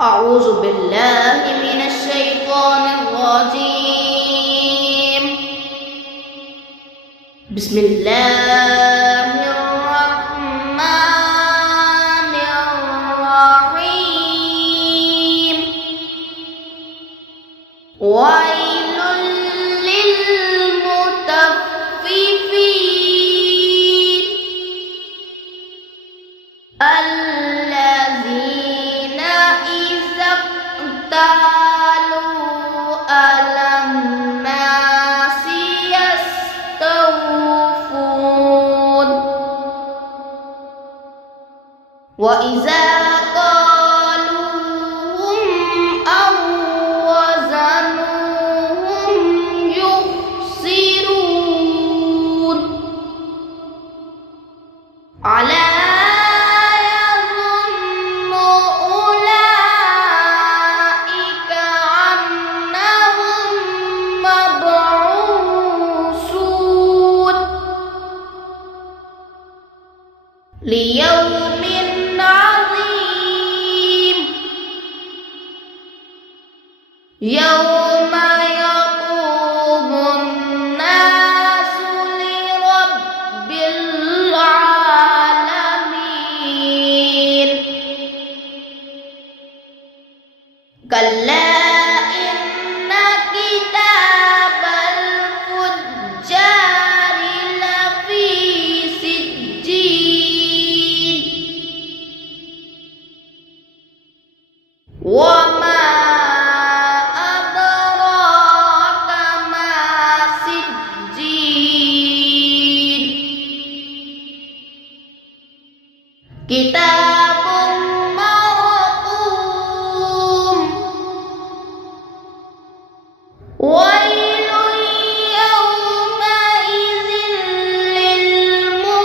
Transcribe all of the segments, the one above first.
أعوذ بالله من الشيطان الرجيم. بسم الله الرحمن الرحيم. ويل للمطففين الذين إذا اكتالوا على الناس يستوفون وإذا قالوهم أو وزنوهم يخسرون. ألا يظن أولئك أنهم مبعوثون ليوم عظيم يوم يقوم الناس لرب العالمين. كلا إن كتاب الفجار لفي سجين وما أدراك ما سجين. كتاب مرقوم ويل يومئذ للمكذبين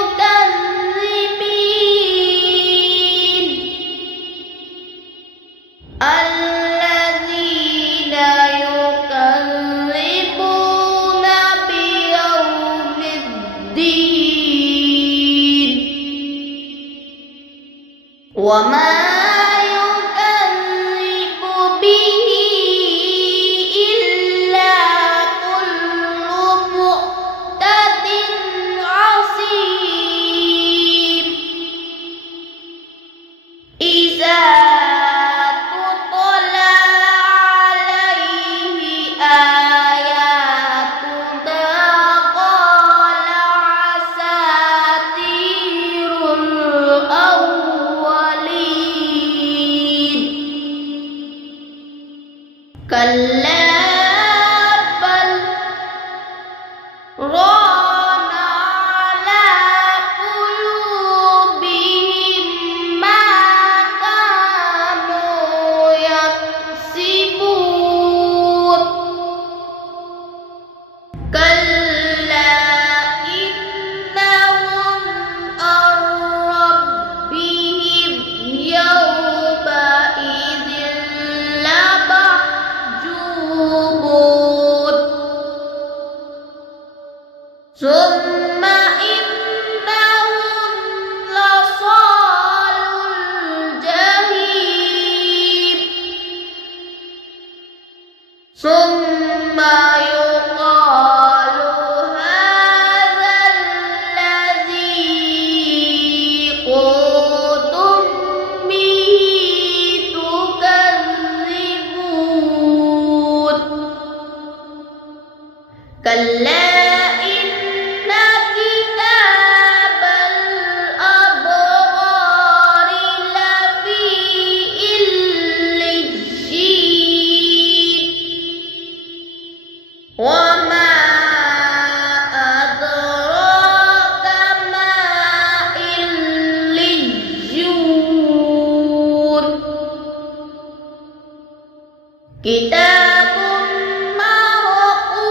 الذين يكذبون بيوم الدين وما يكذب به إلا كل معتد عصيم. إذا تتلى عليه آياتنا قال أساطير الأولين. كلا بل ران على قلوبهم ما كانوا يكسبون. كلا إنهم عن ربهم يومئذ لمحجوبون. ثم إنهم لصالو الجحيم. ثم يقال هذا الذي كنتم به تكذبون. كلا إن كتاب الأبرار لفي عليين وما أدراك ما عليون. كتاب مرقوم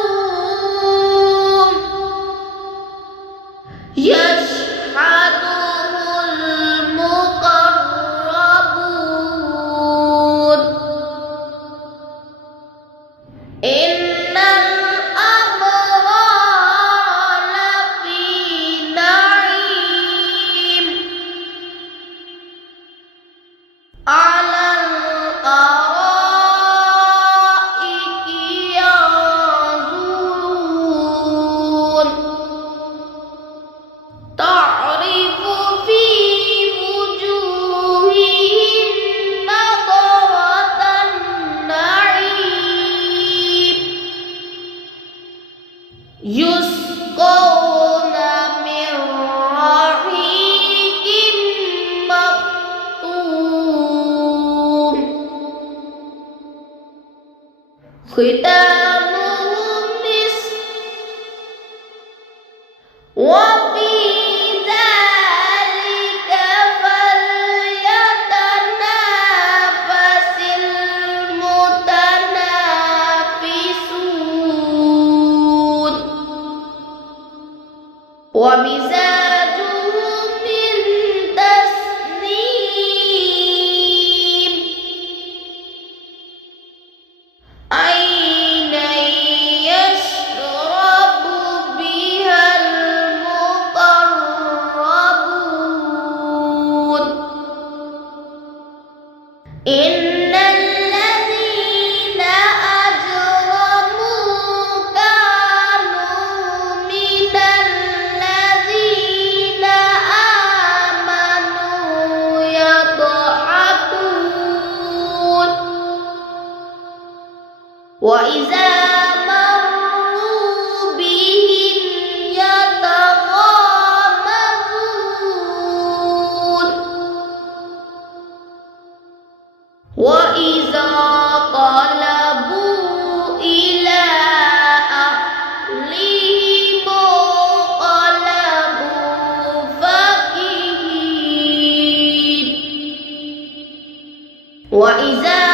يشهده المقربون. إن الأبرار لفي نعيم على الأرض ختامهم مسك وفي ذلك فليتنافس المتنافسون ومزاجه من تسنيم عينا يشرب بها المقربون إن الذين أجرموا كانوا من الذين آمنوا يضحكون وإذا مروا بهم يتغامزون وإذا انقلبوا إلى أهلهم انقلبوا فكهين وإذا